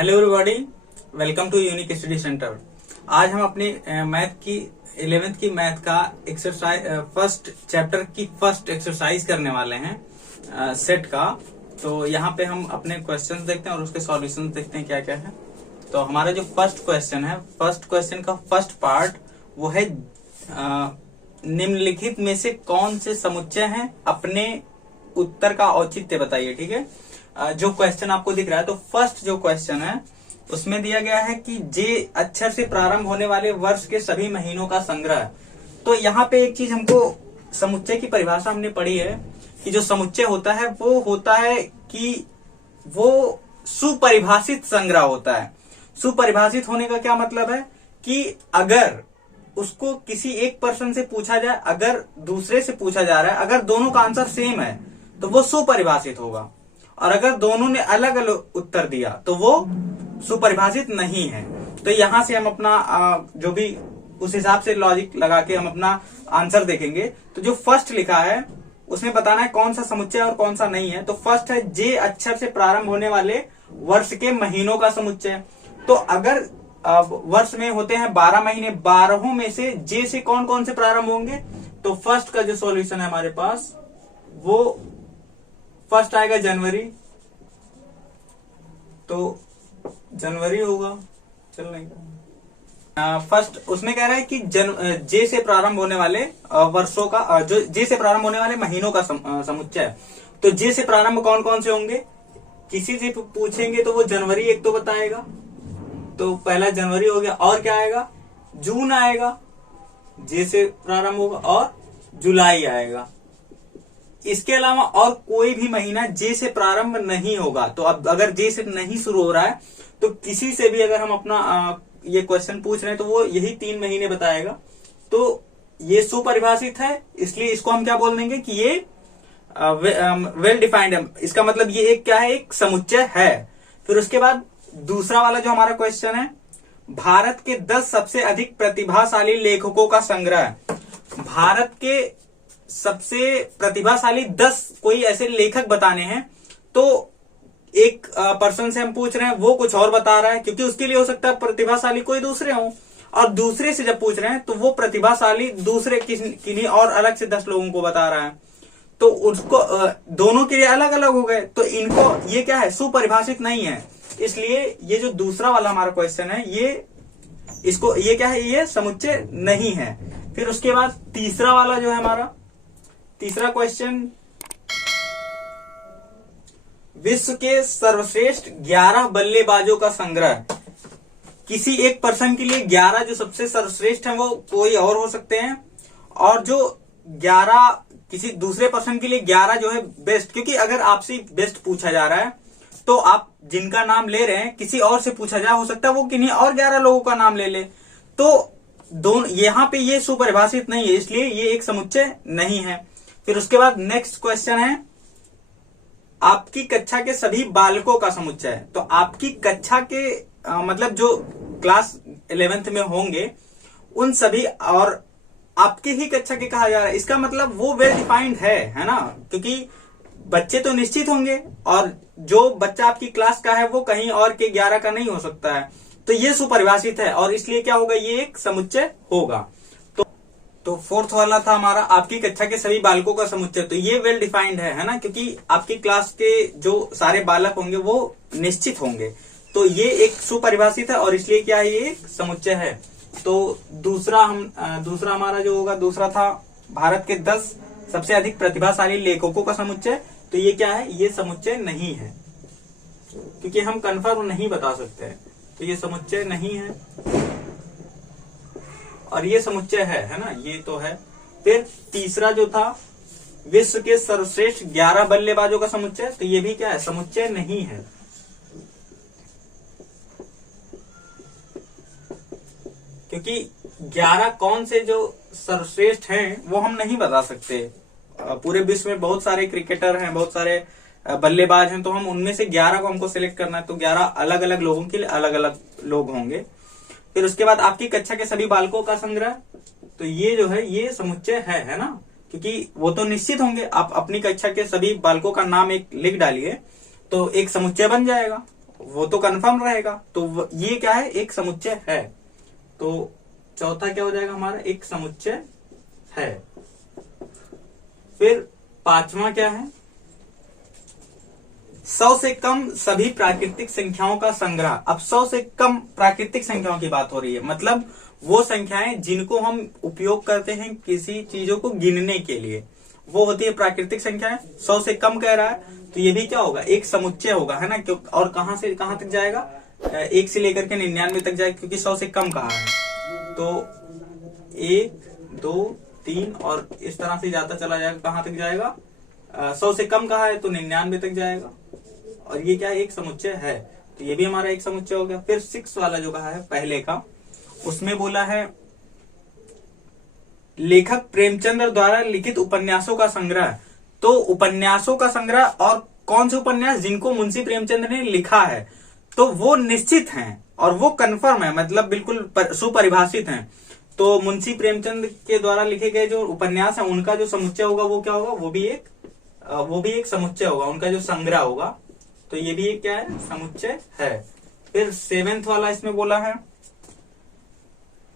Hello everybody, welcome to unique study centre. आज हम अपनी मैथ की 11th की मैथ का एक्सरसाइज फर्स्ट चैप्टर की फर्स्ट एक्सरसाइज करने वाले हैं सेट का। तो यहाँ पे हम अपने क्वेश्चंस देखते हैं और उसके सॉल्यूशंस देखते हैं क्या क्या है। तो हमारा जो फर्स्ट क्वेश्चन है, फर्स्ट क्वेश्चन का फर्स्ट पार्ट वो है निम्नलिखित में से कौन से समुच्चय हैं, अपने उत्तर का औचित्य बताइए। ठीक है, जो क्वेश्चन आपको दिख रहा है, तो फर्स्ट जो क्वेश्चन है उसमें दिया गया है कि जे अक्षर से प्रारंभ होने वाले वर्ष के सभी महीनों का संग्रह। तो यहाँ पे एक चीज हमको समुच्चय की परिभाषा हमने पढ़ी है कि जो समुच्चय होता है वो होता है कि वो सुपरिभाषित संग्रह होता है। सुपरिभाषित होने का क्या मतलब है कि अगर उसको किसी एक पर्सन से पूछा जाए, अगर दूसरे से पूछा जा रहा है, अगर दोनों का आंसर सेम है तो वो सुपरिभाषित होगा, और अगर दोनों ने अलग अलग उत्तर दिया तो वो सुपरिभाषित नहीं है। तो यहां से हम अपना जो भी उस हिसाब से लॉजिक लगा के हम अपना आंसर देखेंगे। तो जो फर्स्ट लिखा है उसमें बताना है कौन सा समुच्चय और कौन सा नहीं है। तो फर्स्ट है जे अक्षर से प्रारंभ होने वाले वर्ष के महीनों का समुच्चय। तो अगर वर्ष में होते हैं 12 महीने, 12 में से जे से कौन कौन से प्रारंभ होंगे। तो फर्स्ट का जो सॉल्यूशन है हमारे पास वो फर्स्ट आएगा जनवरी, तो जनवरी होगा। चल नहीं, फर्स्ट उसमें कह रहा है कि जे से प्रारंभ होने वाले वर्षों का, जो जे से प्रारंभ होने वाले महीनों का समुच्चय। तो जे से प्रारंभ कौन कौन से होंगे, किसी से पूछेंगे तो वो जनवरी एक तो बताएगा, तो पहला जनवरी हो गया। और क्या आएगा, जून आएगा, जे से प्रारंभ होगा, और जुलाई आएगा। इसके अलावा और कोई भी महीना जे से प्रारंभ नहीं होगा। तो अब अगर जे से नहीं शुरू हो रहा है तो किसी से भी अगर हम अपना ये क्वेश्चन पूछ रहे हैं तो वो यही 3 महीने बताएगा। तो ये सुपरिभाषित है, इसलिए इसको हम क्या बोल देंगे कि ये वेल डिफाइंड है। इसका मतलब ये एक क्या है, एक समुच्चय है। फिर उसके बाद दूसरा वाला जो हमारा क्वेश्चन है, भारत के 10 सबसे अधिक प्रतिभाशाली लेखकों का संग्रह। भारत के सबसे प्रतिभाशाली 10 कोई ऐसे लेखक बताने हैं। तो एक पर्सन से हम पूछ रहे हैं, वो कुछ और बता रहा है, क्योंकि उसके लिए हो सकता है प्रतिभाशाली कोई दूसरे हो, और दूसरे से जब पूछ रहे हैं तो वो प्रतिभाशाली दूसरे किन्हीं और अलग से 10 लोगों को बता रहा है। तो उसको दोनों के लिए अलग अलग हो गए। तो इनको ये क्या है, सुपरिभाषित नहीं है। इसलिए ये जो दूसरा वाला हमारा क्वेश्चन है, ये क्या है, ये समुच्चय नहीं है। फिर उसके बाद तीसरा वाला जो है हमारा तीसरा क्वेश्चन, विश्व के सर्वश्रेष्ठ 11 बल्लेबाजों का संग्रह। किसी एक पर्सन के लिए 11 जो सबसे सर्वश्रेष्ठ हैं वो कोई और हो सकते हैं, और जो 11 किसी दूसरे पर्सन के लिए 11 जो है बेस्ट, क्योंकि अगर आपसे बेस्ट पूछा जा रहा है तो आप जिनका नाम ले रहे हैं किसी और से पूछा जा, हो सकता है वो किन्हीं और 11 लोगों का नाम ले ले। तो दोनों यहाँ पे ये सुपरिभाषित नहीं है, इसलिए ये एक समुच्चय नहीं है। फिर उसके बाद नेक्स्ट क्वेश्चन है, आपकी कक्षा के सभी बालकों का समुच्चय। तो आपकी कक्षा के मतलब जो क्लास 11th में होंगे उन सभी, और आपके ही कक्षा के कहा जा रहा है, इसका मतलब वो वेल डिफाइंड है ना, क्योंकि बच्चे तो निश्चित होंगे और जो बच्चा आपकी क्लास का है वो कहीं और के 11 का नहीं हो सकता है। तो ये सुपरिभाषित है और इसलिए क्या होगा, ये एक समुच्चय होगा। तो फोर्थ वाला था हमारा आपकी कक्षा के सभी बालकों का समुच्चय। तो ये वेल डिफाइंड है ना, क्योंकि आपकी क्लास के जो सारे बालक होंगे वो निश्चित होंगे। तो ये एक सुपरिभाषित है और इसलिए क्या है, ये एक समुच्चय है। तो दूसरा हमारा जो होगा, दूसरा था भारत के 10 सबसे अधिक प्रतिभाशाली लेखकों का समुच्चय। तो ये क्या है, ये समुच्चय नहीं है, क्योंकि हम कन्फर्म नहीं बता सकते। तो ये समुच्चय नहीं है और ये समुच्चय है ना, ये तो है। फिर तीसरा जो था, विश्व के सर्वश्रेष्ठ 11 बल्लेबाजों का समुच्चय। तो ये भी क्या है, समुच्चय नहीं है, क्योंकि 11 कौन से जो सर्वश्रेष्ठ हैं वो हम नहीं बता सकते। पूरे विश्व में बहुत सारे क्रिकेटर हैं, बहुत सारे बल्लेबाज हैं, तो हम उनमें से 11 को हमको सिलेक्ट करना है। तो 11 अलग अलग लोगों के लिए अलग अलग लोग होंगे। फिर उसके बाद आपकी कक्षा के सभी बालकों का संग्रह। तो ये जो है ये समुच्चय है ना, क्योंकि वो तो निश्चित होंगे। आप अपनी कक्षा के सभी बालकों का नाम एक लिख डालिए तो एक समुच्चय बन जाएगा। वो तो कंफर्म रहेगा। तो ये क्या है, एक समुच्चय है। तो चौथा क्या हो जाएगा हमारा, एक समुच्चय है। फिर पांचवा क्या है, 100 से कम सभी प्राकृतिक संख्याओं का संग्रह। अब 100 से कम प्राकृतिक संख्याओं की बात हो रही है, मतलब वो संख्याएं जिनको हम उपयोग करते हैं किसी चीजों को गिनने के लिए, वो होती है प्राकृतिक संख्याएं। 100 से कम कह रहा है, तो ये भी क्या होगा, एक समुच्चय होगा, है ना। क्यों, और कहां से कहां तक जाएगा, 1 से लेकर के 99 तक जाएगा, क्योंकि 100 से कम कहा है। तो 1, 2, 3 और इस तरह से जाता चला जाएगा, कहां तक जाएगा, 100 से कम कहा है तो 99 तक जाएगा। और ये क्या है, एक समुच्चय है, तो ये भी हमारा एक समुच्चय हो गया। फिर 6 वाला जो कहा है पहले का, उसमें बोला है लेखक प्रेमचंद्र द्वारा लिखित उपन्यासों का संग्रह। तो उपन्यासों का संग्रह, और कौन से उपन्यास जिनको मुंशी प्रेमचंद ने लिखा है, तो वो निश्चित हैं और वो कंफर्म है, मतलब बिल्कुल सुपरिभाषित हैं। तो मुंशी प्रेमचंद के द्वारा लिखे गए जो उपन्यास है, उनका जो समुच्चय होगा वो क्या होगा, वो भी एक समुच्चय होगा, उनका जो संग्रह होगा। तो ये भी एक क्या है, समुच्चय है। फिर 7वां वाला इसमें बोला है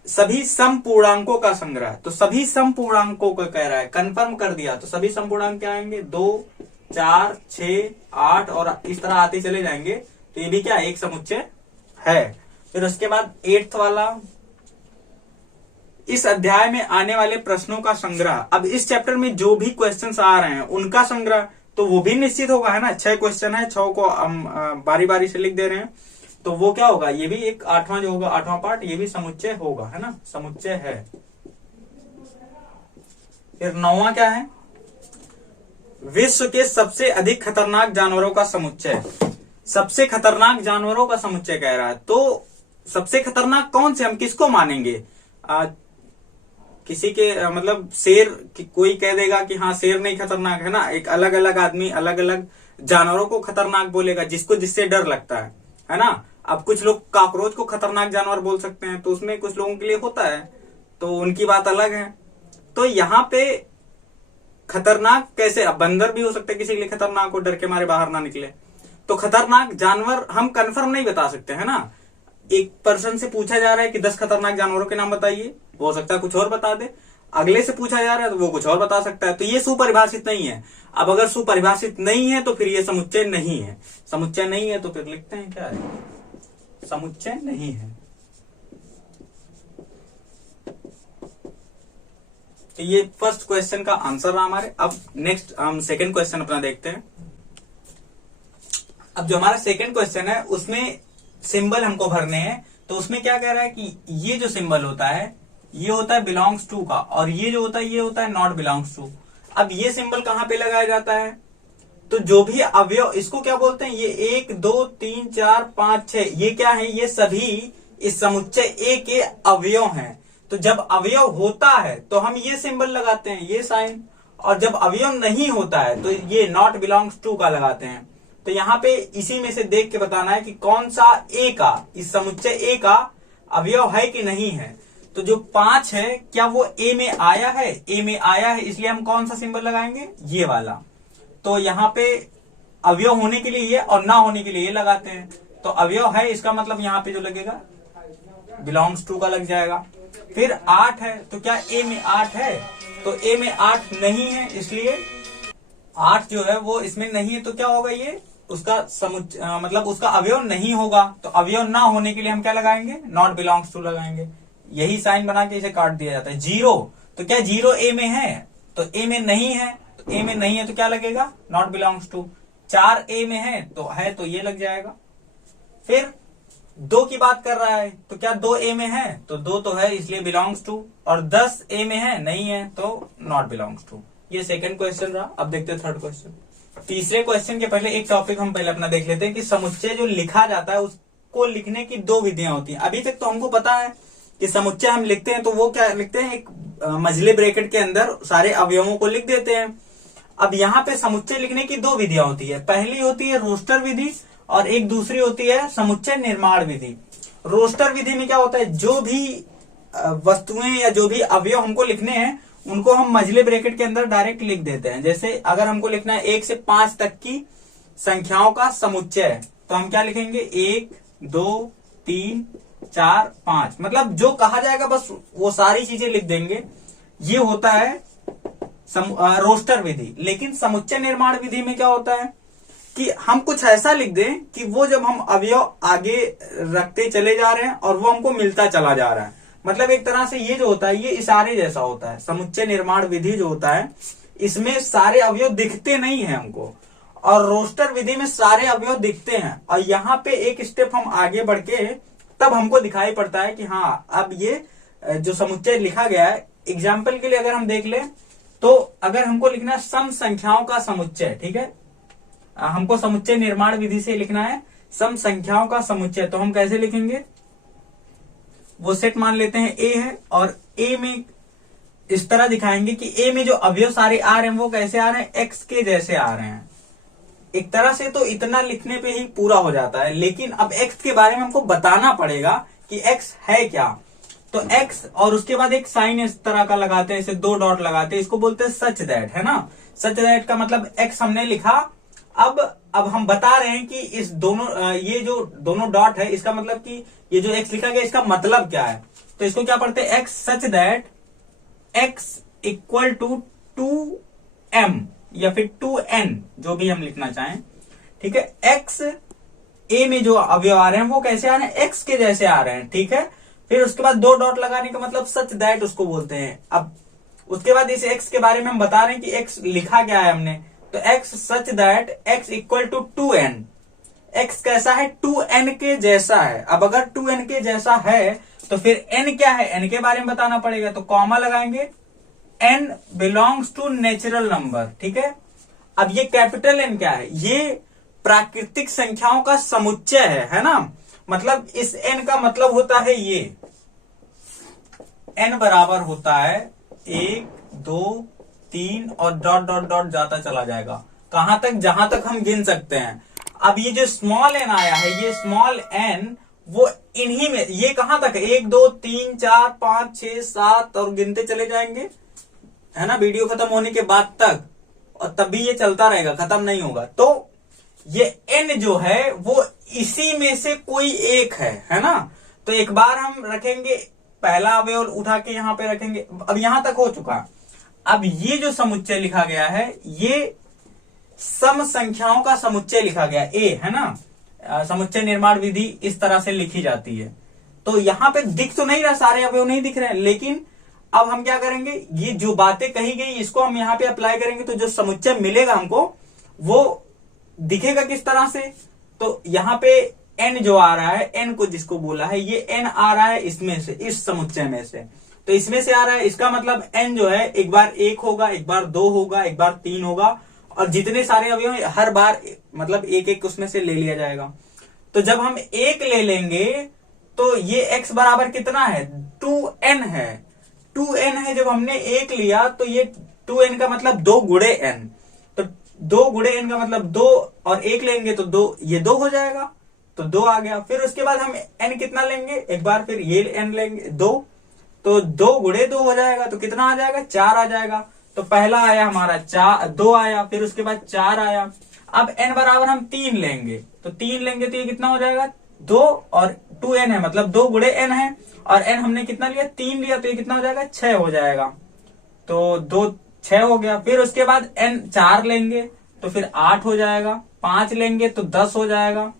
सभी समपूर्णांकों का संग्रह। तो सभी समपूर्णांकों का कह रहा है, कंफर्म कर दिया। तो सभी समपूर्णांक क्या आएंगे, 2, 4, 6, 8 और इस तरह आते चले जाएंगे। तो ये भी क्या, एक समुच्चय है। फिर उसके बाद 8वां वाला, इस अध्याय में आने वाले प्रश्नों का संग्रह। अब इस चैप्टर में जो भी क्वेश्चंस आ रहे हैं उनका संग्रह, तो वो भी निश्चित होगा, है ना। 6 क्वेश्चन है, 6 को हम बारी बारी से लिख दे रहे हैं, तो वो क्या होगा, ये भी एक 8वां जो होगा, 8वां पार्ट, ये भी समुच्चय होगा, है ना, समुच्चय है। फिर 9वां क्या है, विश्व के सबसे अधिक खतरनाक जानवरों का समुच्चय। सबसे खतरनाक जानवरों का समुच्चय कह रहा है। तो सबसे खतरनाक कौन से, हम किसको मानेंगे, किसी के मतलब शेर, कोई कह देगा कि हाँ शेर नहीं खतरनाक, है ना। एक अलग अलग आदमी अलग अलग जानवरों को खतरनाक बोलेगा, जिससे डर लगता है ना। अब कुछ लोग कॉकरोच को खतरनाक जानवर बोल सकते हैं, तो उसमें कुछ लोगों के लिए होता है, तो उनकी बात अलग है। तो यहाँ पे खतरनाक कैसे, अब बंदर भी हो सकते हैं किसी के लिए खतरनाक हो, डर के मारे बाहर ना निकले। तो खतरनाक जानवर हम कंफर्म नहीं बता सकते, है ना। एक पर्सन से पूछा जा रहा है कि 10 खतरनाक जानवरों के नाम बताइए, हो सकता है कुछ और बता दे। अगले से पूछा जा रहा है तो वो कुछ और बता सकता है। तो ये सुपरिभाषित नहीं है। अब अगर सुपरिभाषित नहीं है तो फिर ये समुच्चय नहीं है। समुच्चय नहीं है तो फिर लिखते हैं क्या है, समुच्चय नहीं है। तो ये फर्स्ट क्वेश्चन का आंसर रहा हमारे। अब नेक्स्ट हम सेकंड क्वेश्चन अपना देखते हैं। अब जो हमारा सेकंड क्वेश्चन है उसमें सिंबल हमको भरने हैं। तो उसमें क्या कह रहा है कि ये जो सिंबल होता है ये होता है बिलोंग्स टू का, और ये जो होता है ये होता है नॉट बिलोंग्स टू। अब ये सिंबल कहां पे लगाया जाता है, तो जो भी अवयव, इसको क्या बोलते हैं, ये 1, 2, 3, 4, 5, 6, ये क्या है, ये सभी इस समुच्चय ए के अवयव हैं। तो जब अवयव होता है तो हम ये सिंबल लगाते हैं, ये साइन, और जब अवयव नहीं होता है तो ये नॉट बिलोंग्स टू का लगाते हैं। तो यहाँ पे इसी में से देख के बताना है कि कौन सा ए का, इस समुच्चय ए का अवयव है कि नहीं है। तो जो 5 है क्या वो ए में आया है, ए में आया है, इसलिए हम कौन सा सिंबल लगाएंगे, ये वाला। तो यहाँ पे अवयव होने के लिए ये और ना होने के लिए ये लगाते हैं। तो अवयव है, इसका मतलब यहाँ पे जो लगेगा बिलोंग्स टू का लग जाएगा। फिर 8 है, तो क्या ए में 8 है, तो ए में 8 नहीं है, इसलिए 8 जो है वो इसमें नहीं है। तो क्या होगा, ये उसका मतलब उसका अवयव नहीं होगा। तो अवयव ना होने के लिए हम क्या लगाएंगे, नॉट बिलोंग्स टू लगाएंगे। यही साइन बना के इसे काट दिया जाता है। 0, तो क्या 0 ए में है, तो ए में नहीं है, तो ए में नहीं है तो क्या लगेगा, नॉट बिलोंग्स टू। 4 ए में है तो ये लग जाएगा। फिर 2 की बात कर रहा है, तो क्या 2 ए में है, तो 2 तो है इसलिए बिलोंग्स टू। और 10 ए में है, नहीं है, तो नॉट बिलोंग्स टू। ये सेकंड क्वेश्चन रहा। अब देखते हैं थर्ड क्वेश्चन। तीसरे क्वेश्चन के पहले एक टॉपिक हम पहले अपना देख लेते हैं कि समुच्चय जो लिखा जाता है उसको लिखने की 2 विधियां होती हैं। अभी तक तो हमको पता है कि समुच्चय हम लिखते हैं तो वो क्या लिखते हैं, एक मझले ब्रैकेट के अंदर सारे अवयवों को लिख देते हैं। अब यहाँ पे समुच्चय लिखने की 2 विधियां होती है। पहली होती है रोस्टर विधि और एक दूसरी होती है समुच्चय निर्माण विधि। रोस्टर विधि में क्या होता है, जो भी वस्तुएं या जो भी अवयव हमको लिखने हैं उनको हम मझले ब्रैकेट के अंदर डायरेक्ट लिख देते हैं। जैसे अगर हमको लिखना है 1 से 5 तक की संख्याओं का समुच्चय, तो हम क्या लिखेंगे 1 2 3 4 5, मतलब जो कहा जाएगा बस वो सारी चीजें लिख देंगे। ये होता है रोस्टर विधि। लेकिन समुच्चय निर्माण विधि में क्या होता है कि हम कुछ ऐसा लिख दें कि वो जब हम अवयव आगे रखते चले जा रहे हैं और वो हमको मिलता चला जा रहा है, मतलब एक तरह से ये जो होता है ये इशारे जैसा होता है। समुच्चय निर्माण विधि जो होता है इसमें सारे अवयव दिखते नहीं है हमको, और रोस्टर विधि में सारे अवयव दिखते हैं, और यहाँ पे एक स्टेप हम आगे बढ़ के तब हमको दिखाई पड़ता है कि हाँ अब ये जो समुच्चय लिखा गया है। एग्जाम्पल के लिए अगर हम देख ले तो अगर हमको लिखना है सम संख्याओं का समुच्चय, ठीक है, हमको समुच्चय निर्माण विधि से लिखना है सम संख्याओं का समुच्चय, तो हम कैसे लिखेंगे, वो सेट मान लेते हैं ए है, और ए में इस तरह दिखाएंगे कि ए में जो अवयव सारे आ रहे हैं वो कैसे आ रहे हैं, एक्स के जैसे आ रहे हैं। एक तरह से तो इतना लिखने पे ही पूरा हो जाता है, लेकिन अब एक्स के बारे में हमको बताना पड़ेगा कि एक्स है क्या। तो एक्स और उसके बाद एक साइन इस तरह का लगाते हैं, इसे 2 डॉट लगाते हैं, इसको बोलते हैं सच दैट, है ना। सच दैट का मतलब एक्स हमने लिखा, अब हम बता रहे हैं कि इस दोनों ये जो दोनों डॉट है इसका मतलब कि ये जो एक्स लिखा गया इसका मतलब क्या है। तो इसको क्या पढ़ते हैं, X such that X equal to 2m या फिर 2n, जो भी हम लिखना चाहें, ठीक है। एक्स ए में जो अवयव आ रहे हैं वो कैसे आ रहे हैं, एक्स के जैसे आ रहे हैं, ठीक है। फिर उसके बाद 2 डॉट लगाने का मतलब सच दैट उसको बोलते हैं। अब उसके बाद इस एक्स के बारे में हम बता रहे हैं कि एक्स लिखा क्या है हमने, तो X such that X equal to 2n, X कैसा है, 2n के जैसा है। अब अगर 2n के जैसा है तो फिर n क्या है, n के बारे में बताना पड़ेगा, तो कॉमा लगाएंगे, n belongs to natural number, ठीक है। अब ये कैपिटल N क्या है, ये प्राकृतिक संख्याओं का समुच्चय है ना। मतलब इस n का मतलब होता है ये n बराबर होता है 1 2 3 और डॉट डॉट डॉट जाता चला जाएगा कहां तक, जहां तक हम गिन सकते हैं। अब ये जो स्मॉल n आया है, ये स्मॉल n वो इन्हीं में, ये कहां तक है, 1 2 3 4 5 6 7 और गिनते चले जाएंगे, है ना, वीडियो खत्म होने के बाद तक, और तब भी ये चलता रहेगा, खत्म नहीं होगा। तो ये n जो है वो इसी में से कोई एक है ना। तो एक बार हम रखेंगे, पहला अवयव उठा के यहां पे रखेंगे, अब यहां तक हो चुका। अब ये जो समुच्चय लिखा गया है ये सम संख्याओं का समुच्चय लिखा गया ए, है ना। समुच्चय निर्माण विधि इस तरह से लिखी जाती है। तो यहां पे दिख तो नहीं रहा, सारे अवयव नहीं दिख रहे हैं, लेकिन अब हम क्या करेंगे, ये जो बातें कही गई इसको हम यहाँ पे अप्लाई करेंगे, तो जो समुच्चय मिलेगा हमको वो दिखेगा किस तरह से। तो यहाँ पे n जो आ रहा है, n को जिसको बोला है, ये n आ रहा है इसमें से, इस समुच्चय में से, तो इसमें से आ रहा है, इसका मतलब n जो है एक बार 1 होगा, एक बार 2 होगा, एक बार 3 होगा, और जितने सारे अवयव हर बार मतलब एक एक उसमें से ले लिया जाएगा। तो जब हम 1 ले लेंगे तो ये x बराबर कितना है, 2n है, 2n है। जब हमने 1 लिया तो ये 2n का मतलब 2 गुणे n, तो 2 गुणे n का मतलब 2, और 1 लेंगे तो 2, ये 2 हो जाएगा, तो 2 आ गया। फिर उसके बाद हम n कितना लेंगे, एक बार फिर ये n लेंगे 2, तो 2 गुणे 2 हो जाएगा, तो कितना आ जाएगा, 4 आ जाएगा। तो पहला आया हमारा 2 आया, फिर उसके बाद 4 आया। अब n बराबर हम 3 लेंगे, तो 3 लेंगे तो ये कितना हो जाएगा, 2 और 2n है, मतलब 2 गुणे n है, और n हमने कितना लिया, 3 लिया, तो ये कितना हो जाएगा, 6 हो जाएगा। तो 2 6 हो गया। फिर उसके बाद n 4 लेंगे तो फिर 8 हो जाएगा, 5 लेंगे तो 10 हो जाएगा,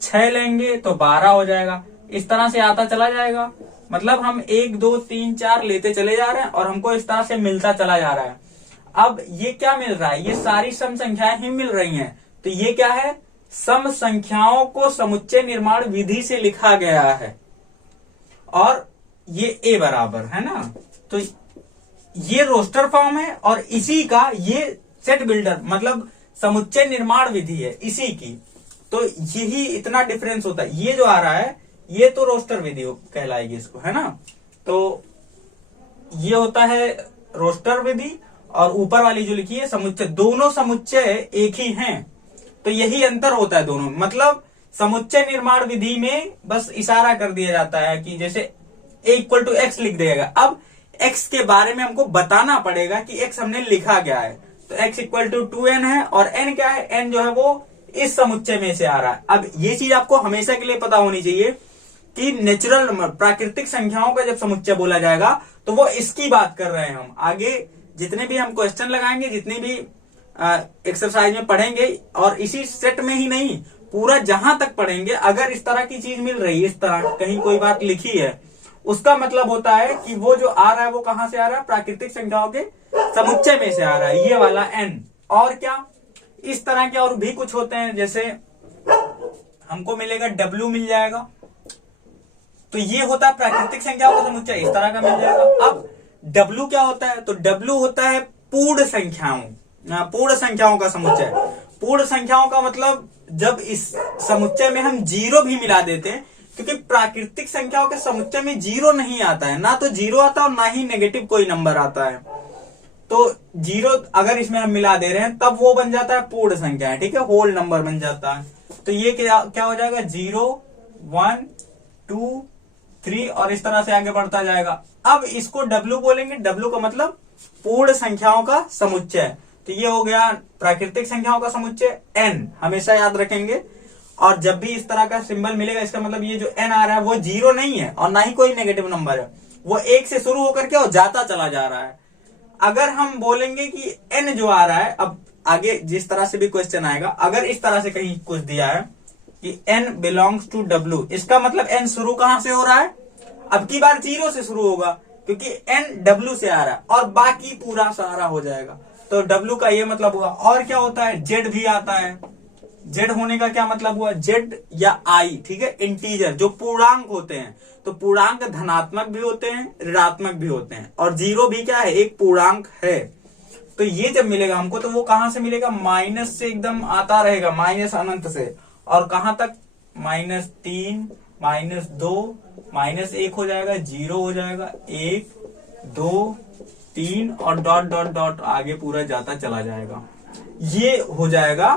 6 लेंगे तो 12 हो जाएगा। इस तरह से आता चला जाएगा, मतलब हम 1 2 3 4 लेते चले जा रहे हैं और हमको इस तरह से मिलता चला जा रहा है। अब ये क्या मिल रहा है, ये सारी सम संख्याएं ही मिल रही हैं। तो ये क्या है, सम संख्याओं को समुच्चय निर्माण विधि से लिखा गया है, और ये ए बराबर है ना। तो ये रोस्टर फॉर्म है, और इसी का ये सेट बिल्डर मतलब समुच्चय निर्माण विधि है इसी की। तो यही इतना डिफरेंस होता है। ये जो आ रहा है ये तो रोस्टर विधि कहलाएगी इसको, है ना। तो ये होता है रोस्टर विधि, और ऊपर वाली जो लिखी है समुच्चय, दोनों समुच्चय एक ही हैं। तो यही अंतर होता है दोनों, मतलब समुच्चय निर्माण विधि में बस इशारा कर दिया जाता है कि जैसे a इक्वल टू एक्स लिख देगा। अब x के बारे में हमको बताना पड़ेगा कि x हमने लिखा क्या है। तो x इक्वल टू 2n है, और n क्या है, n जो है वो इस समुच्चय में से आ रहा है। अब ये चीज आपको हमेशा के लिए पता होनी चाहिए कि नेचुरल नंबर, प्राकृतिक संख्याओं का जब समुच्चय बोला जाएगा तो वो इसकी बात कर रहे हैं हम। आगे जितने भी हम क्वेश्चन लगाएंगे, जितनी भी एक्सरसाइज में पढ़ेंगे, और इसी सेट में ही नहीं, पूरा जहां तक पढ़ेंगे, अगर इस तरह की चीज मिल रही है, इस तरह कहीं कोई बात लिखी है, उसका मतलब होता है कि वो जो आ रहा है वो कहां से आ रहा है, प्राकृतिक संख्याओं के समुच्चय में से आ रहा है, ये वाला n। और क्या, इस तरह के और भी कुछ होते हैं, जैसे हमको मिलेगा w मिल जाएगा, तो ये होता है प्राकृतिक संख्याओं का समुच्चय, इस तरह का मिल जाएगा। अब w क्या होता है, तो w होता है पूर्ण संख्याओं का समुच्चय। पूर्ण संख्याओं का मतलब जब इस समुच्चय में हम जीरो भी मिला देते हैं, क्योंकि प्राकृतिक संख्याओं के समुच्चय में जीरो नहीं आता है, ना तो जीरो आता है और ना ही नेगेटिव कोई नंबर आता है। तो जीरो अगर इसमें हम मिला दे रहे हैं तब वो बन जाता है पूर्ण संख्या है, ठीक है, होल नंबर बन जाता है। तो ये क्या हो जाएगा, 0 1 2 3 और इस तरह से आगे बढ़ता जाएगा। अब इसको W बोलेंगे, W का मतलब पूर्ण संख्याओं का समुच्चय। तो ये हो गया प्राकृतिक संख्याओं का समुच्चय n, हमेशा याद रखेंगे। और जब भी इस तरह का सिंबल मिलेगा, इसका मतलब ये जो n आ रहा है वो जीरो नहीं है और ना ही कोई नेगेटिव नंबर है, वो एक से शुरू होकर के और जाता चला जा रहा है। अगर हम बोलेंगे कि n जो आ रहा है, अब आगे जिस तरह से भी क्वेश्चन आएगा, अगर इस तरह से कहीं कुछ दिया है कि n बिलोंग्स टू W, इसका मतलब n शुरू कहां से हो रहा है, अब की बार जीरो से शुरू होगा, क्योंकि n W से आ रहा है और बाकी पूरा सारा हो जाएगा। तो W का ये मतलब हुआ। और क्या होता है, Z भी आता है। Z होने का क्या मतलब हुआ, Z या I, ठीक है, इंटीजर जो पूर्णांक होते हैं। तो पूर्णांक धनात्मक भी होते हैं, ऋणात्मक भी होते हैं, और जीरो भी क्या है, एक पूर्णांक है। तो ये जब मिलेगा हमको, तो वो कहां से मिलेगा, माइनस से एकदम आता रहेगा, माइनस अनंत से, और कहां तक, -3 -2 -1 हो जाएगा, 0 हो जाएगा, 1 2 3 और डॉट डॉट डॉट आगे पूरा जाता चला जाएगा। ये हो जाएगा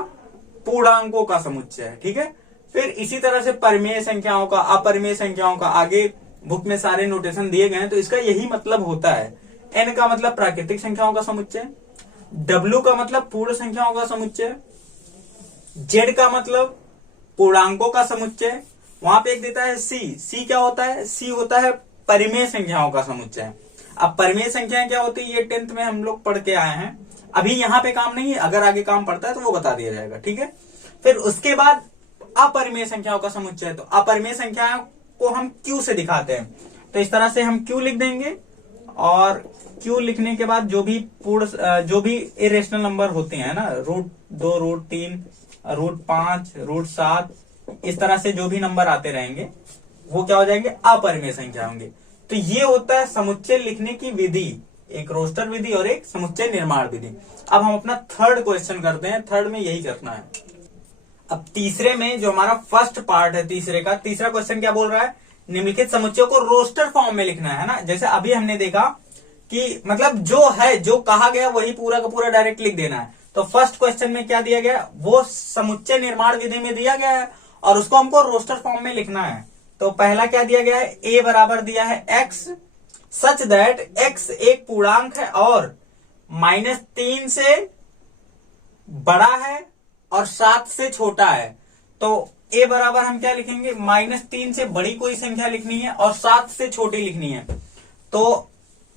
पूर्णांकों का समुच्चय, ठीक है। फिर इसी तरह से परिमेय संख्याओं का, अपरिमेय संख्याओं का, आगे बुक में सारे नोटेशन दिए गए हैं, तो इसका यही मतलब होता है। n का मतलब प्राकृतिक संख्याओं का समुच्चय, w का मतलब पूर्ण संख्याओं का समुच्चय, z का मतलब पूर्णांकों का समुच्चय, वहां पे एक देता है c क्या होता है, c होता है परिमेय संख्याओं का समुच्चय। अब परिमेय संख्याएं क्या होती है, ये 10th में हम लोग पढ़ के आए हैं, अभी यहाँ पे काम नहीं है, अगर आगे काम पड़ता है तो वो बता दिया जाएगा, ठीक है। फिर उसके बाद अपरिमेय संख्याओं का समुच्चय, तो अपरिमेय संख्याओं को हम q से दिखाते हैं, तो इस तरह से हम q लिख देंगे, और q लिखने के बाद जो भी इरेशनल नंबर होते हैं ना, √2 √3 √5 √7, इस तरह से जो भी नंबर आते रहेंगे वो क्या हो जाएंगे, अपरिमेय संख्या होंगे। तो ये होता है समुच्चय लिखने की विधि, एक रोस्टर विधि और एक समुच्चय निर्माण विधि। अब हम अपना थर्ड क्वेश्चन करते हैं, थर्ड में यही करना है। अब तीसरे में जो हमारा फर्स्ट पार्ट है, तीसरा क्वेश्चन क्या बोल रहा है, निम्नलिखित समुच्चयों को रोस्टर फॉर्म में लिखना है ना। जैसे अभी हमने देखा कि मतलब जो कहा गया वही पूरा का पूरा डायरेक्ट लिख देना है। तो फर्स्ट क्वेश्चन में क्या दिया गया, वो समुच्चय निर्माण विधि में दिया गया है और उसको हमको रोस्टर फॉर्म में लिखना है। तो पहला क्या दिया गया है, a बराबर दिया है x सच दैट x एक पूर्णांक है और -3 से बड़ा है और 7 से छोटा है। तो a बराबर हम क्या लिखेंगे, -3 से बड़ी कोई संख्या लिखनी है और 7 से छोटी लिखनी है। तो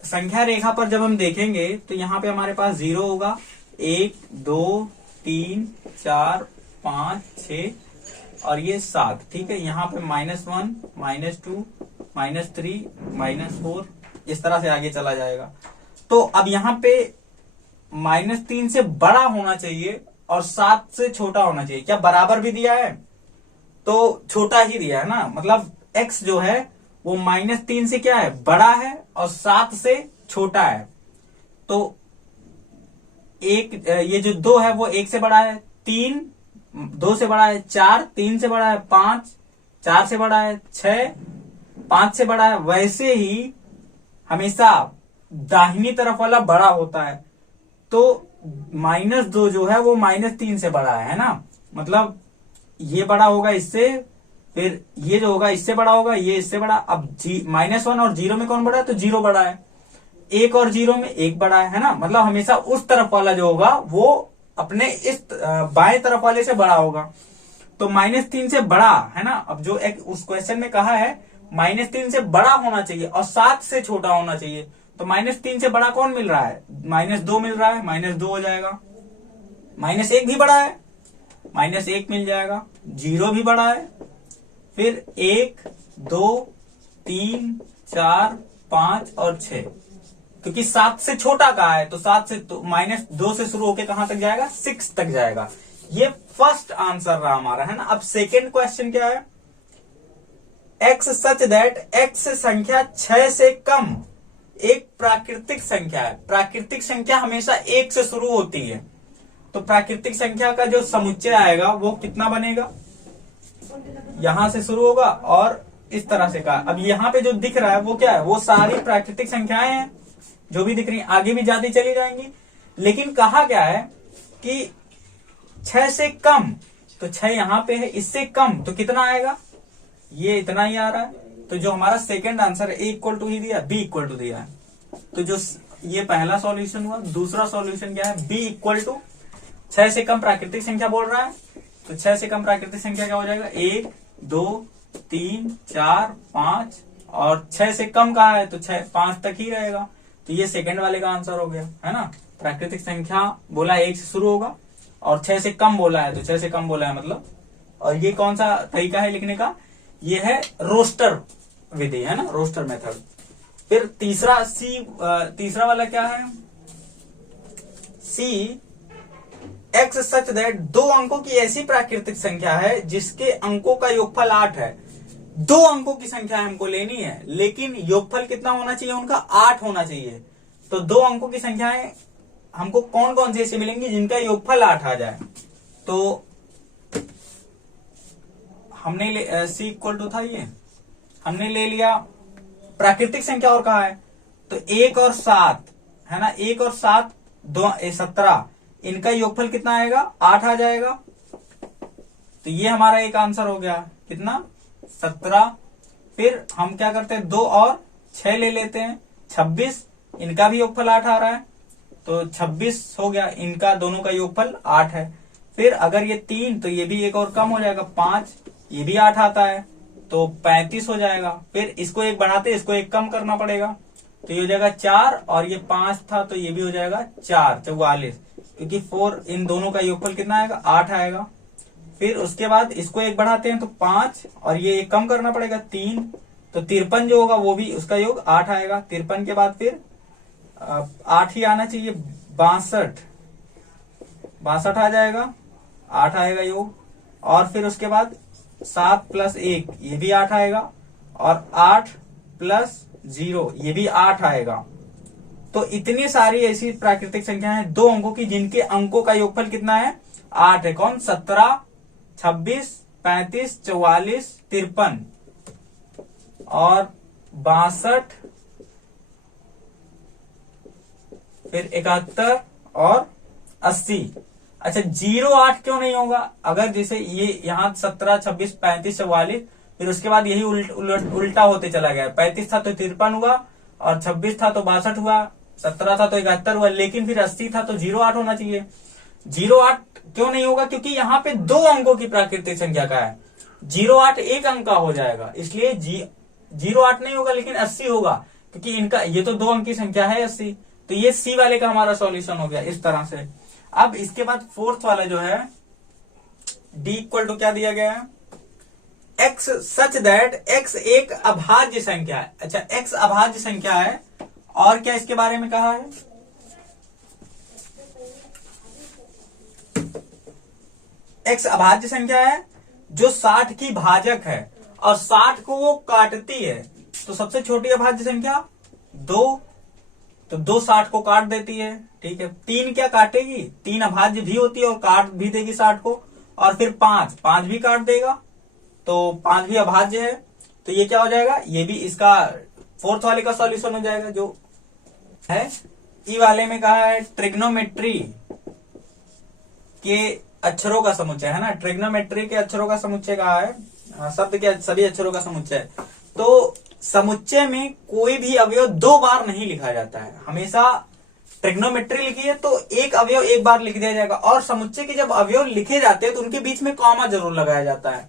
संख्या रेखा पर जब हम देखेंगे तो यहाँ पे हमारे पास 0 होगा, 1 2 3 4 5 6 और ये 7, ठीक है। यहाँ पे -1 -2 -3 -4 इस तरह से आगे चला जाएगा। तो अब यहाँ पे -3 से बड़ा होना चाहिए और 7 से छोटा होना चाहिए। क्या बराबर भी दिया है, तो छोटा ही दिया है ना, मतलब x जो है वो -3 से क्या है, बड़ा है और 7 से छोटा है। तो ये जो 2 है वो 1 से बड़ा है, 3 2 से बड़ा है, 4 3 से बड़ा है, 5 4 से बड़ा है, 6 5 से बड़ा है। वैसे ही हमेशा दाहिनी तरफ वाला बड़ा होता है। तो -2 जो है वो -3 से बड़ा है ना, मतलब ये बड़ा होगा इससे, फिर ये जो होगा इससे बड़ा होगा, ये इससे बड़ा। अब -1 और 0 में कौन बड़ा है, तो 0 बड़ा है। 1 और 0 में 1 बड़ा है ना, मतलब हमेशा उस तरफ वाला जो होगा वो अपने इस बाएं तरफ वाले से बड़ा होगा। तो -3 से बड़ा है ना। अब जो एक उस क्वेश्चन में कहा है -3 से बड़ा होना चाहिए और 7 से छोटा होना चाहिए। तो -3 से बड़ा कौन मिल रहा है? -2 मिल रहा है, -2 हो जाएगा। -1 भी बड़ा है, -1 मिल जाएगा। 0 भी बड़ा है, फिर 1, 2, 3, 4, 5 और 6, क्योंकि 7 से छोटा कहा है तो 7 से तो -2 से शुरू होकर कहां तक जाएगा? 6 तक जाएगा। ये फर्स्ट आंसर रहा हमारा, है ना। अब सेकेंड क्वेश्चन क्या है? x सच दैट x संख्या 6 से कम एक प्राकृतिक संख्या है। प्राकृतिक संख्या हमेशा 1 से शुरू होती है, तो प्राकृतिक संख्या का जो समुच्चय आएगा वो कितना बनेगा? यहां से शुरू होगा और इस तरह से का। अब यहाँ पे जो दिख रहा है वो क्या है? वो सारी प्राकृतिक संख्याएं हैं जो भी दिख रही हैं, आगे भी जाती चली जाएंगी। लेकिन कहा क्या है कि 6 से कम, तो 6 यहां पे है, इससे कम तो कितना आएगा? ये इतना ही आ रहा है। तो जो हमारा सेकंड आंसर है A= ही दिया, B= दिया है। तो जो ये पहला सॉल्यूशन हुआ। दूसरा सॉल्यूशन क्या है? B= 6 से कम प्राकृतिक संख्या बोल रहा है, तो 6 से कम प्राकृतिक संख्या क्या हो जाएगा? 1, 2, 3, 4, 5 और 6 से कम कहा है तो 5 तक ही रहेगा। तो ये सेकंड वाले का आंसर हो गया, है ना। प्राकृतिक संख्या बोला 1 से शुरू होगा और 6 से कम बोला है, तो 6 से कम बोला है मतलब। और ये कौन सा तरीका है लिखने का? ये है रोस्टर विधि, है ना, रोस्टर मेथड। फिर तीसरा वाला क्या है? C x सच दैट 2 अंकों की ऐसी प्राकृतिक संख्या है जिसके अंकों का योगफल 8 है। 2 अंकों की संख्या हमको लेनी है, लेकिन योगफल कितना होना चाहिए उनका? 8 होना चाहिए। तो 2 अंकों की संख्याएं हमको कौन कौन सी ऐसी मिलेंगी जिनका योगफल 8 आ जाए? तो हमने C= था ये, हमने ले लिया प्राकृतिक संख्या और कहा है तो 1 और 7, है ना। 1 और 7 17, इनका योगफल कितना आएगा? 8 आ जाएगा। तो ये हमारा एक आंसर हो गया, कितना? 17। फिर हम क्या करते हैं? 2 और 6 ले लेते हैं, 26, इनका भी योगफल 8 आ रहा है, तो 26 हो गया। इनका दोनों का योगफल 8 है। फिर अगर ये 3 तो ये भी एक और कम हो जाएगा, 5, ये भी 8 आता है तो 35 हो जाएगा। फिर इसको 1 बढ़ाते, इसको 1 कम करना पड़ेगा, तो ये हो जाएगा 4 और ये 5 था तो ये भी हो जाएगा 4, 44, क्योंकि 4 इन दोनों का योगफल कितना आएगा? 8 आएगा। फिर उसके बाद इसको 1 बढ़ाते हैं तो 5 और ये 1 कम करना पड़ेगा, 3, तो 53 जो होगा वो भी उसका योग 8 आएगा। 53 के बाद फिर 8 ही आना चाहिए, 62 आ जाएगा, 8 आएगा योग। और फिर उसके बाद 7 + 1 ये भी 8 आएगा और 8 + 0 ये भी 8 आएगा। तो इतनी सारी ऐसी प्राकृतिक संख्याएं हैं 2 अंकों की जिनके अंकों का योगफल कितना है? 8 है। कौन? 17, 26, 35, 44, 53 और 62, फिर 71 और 80। अच्छा 0, 8 क्यों नहीं होगा? अगर जैसे ये यहाँ 17, 26, 35, 44, फिर उसके बाद यही उल्टा होते चला गया। 35 था तो 53 हुआ और 26 था तो 62 हुआ, 17 था तो 71 हुआ, लेकिन फिर 80 था तो 0, 8 होना चाहिए। 0, 8 क्यों नहीं होगा? क्योंकि यहाँ पे 2 अंकों की प्राकृतिक संख्या का है। 0, 8 1 अंक का हो जाएगा, इसलिए 0, 8 नहीं होगा, लेकिन 80 होगा, क्योंकि इनका ये तो 2 अंक की संख्या है 80। तो ये C वाले का हमारा सॉल्यूशन हो गया इस तरह से। अब इसके बाद फोर्थ वाला जो है D= क्या दिया गया है? x सच दैट x एक अभाज्य संख्या है। अच्छा x अभाज्य संख्या है, और क्या इसके बारे में कहा है? x अभाज्य संख्या है जो 60 की भाजक है और 60 को वो काटती है। तो सबसे छोटी अभाज्य संख्या 2, तो 2 60 को काट देती है, ठीक है। 3 क्या काटेगी? 3 अभाज्य भी होती है और काट भी देगी 60 को। और फिर 5 भी काट देगा, तो 5 भी अभाज्य है। तो ये क्या हो जाएगा? ये भी इसका फोर्थ वाले का सॉल्यूशन हो जाएगा, जो है ई वाले में कहा है ट्रिग्नोमेट्री के अक्षरों का समुच्चय, है ना। ट्रिग्नोमेट्री के अक्षरों का समुच्चय कहा है, शब्द के सभी अक्षरों का समुच्चय। तो समुच्चय में कोई भी अवयव 2 बार नहीं लिखा जाता है, हमेशा ट्रिग्नोमेट्री लिखी है तो एक अवयव एक बार लिख दिया जाएगा, और समुच्चय के जब अवयव लिखे जाते हैं तो उनके बीच में कॉमा जरूर लगाया जाता है।